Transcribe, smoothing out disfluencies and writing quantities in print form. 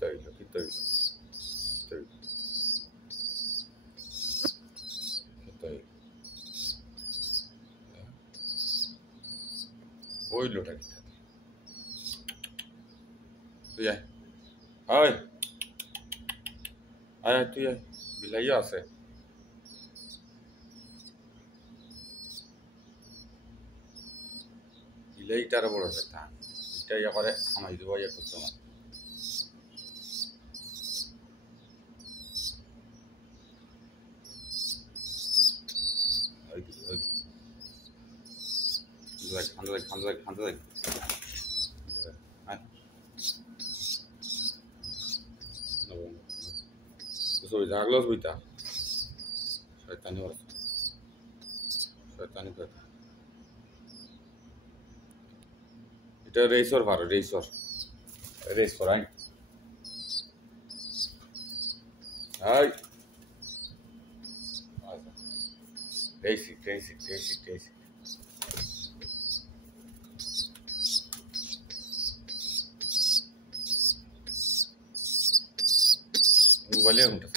Oi, lo kita. Tu ya. Ay, ay tu ya. Bilai আছে। Bilaiটার বড় কথা। এটা ইয়া করে আমাই দিব ইয়া করতে না। ওই খান। So জাগলস বইতা। শয়তানি কথা। এটা রেসর রেস করাই। হাই। Basic. মোবাইলে ঘন্টা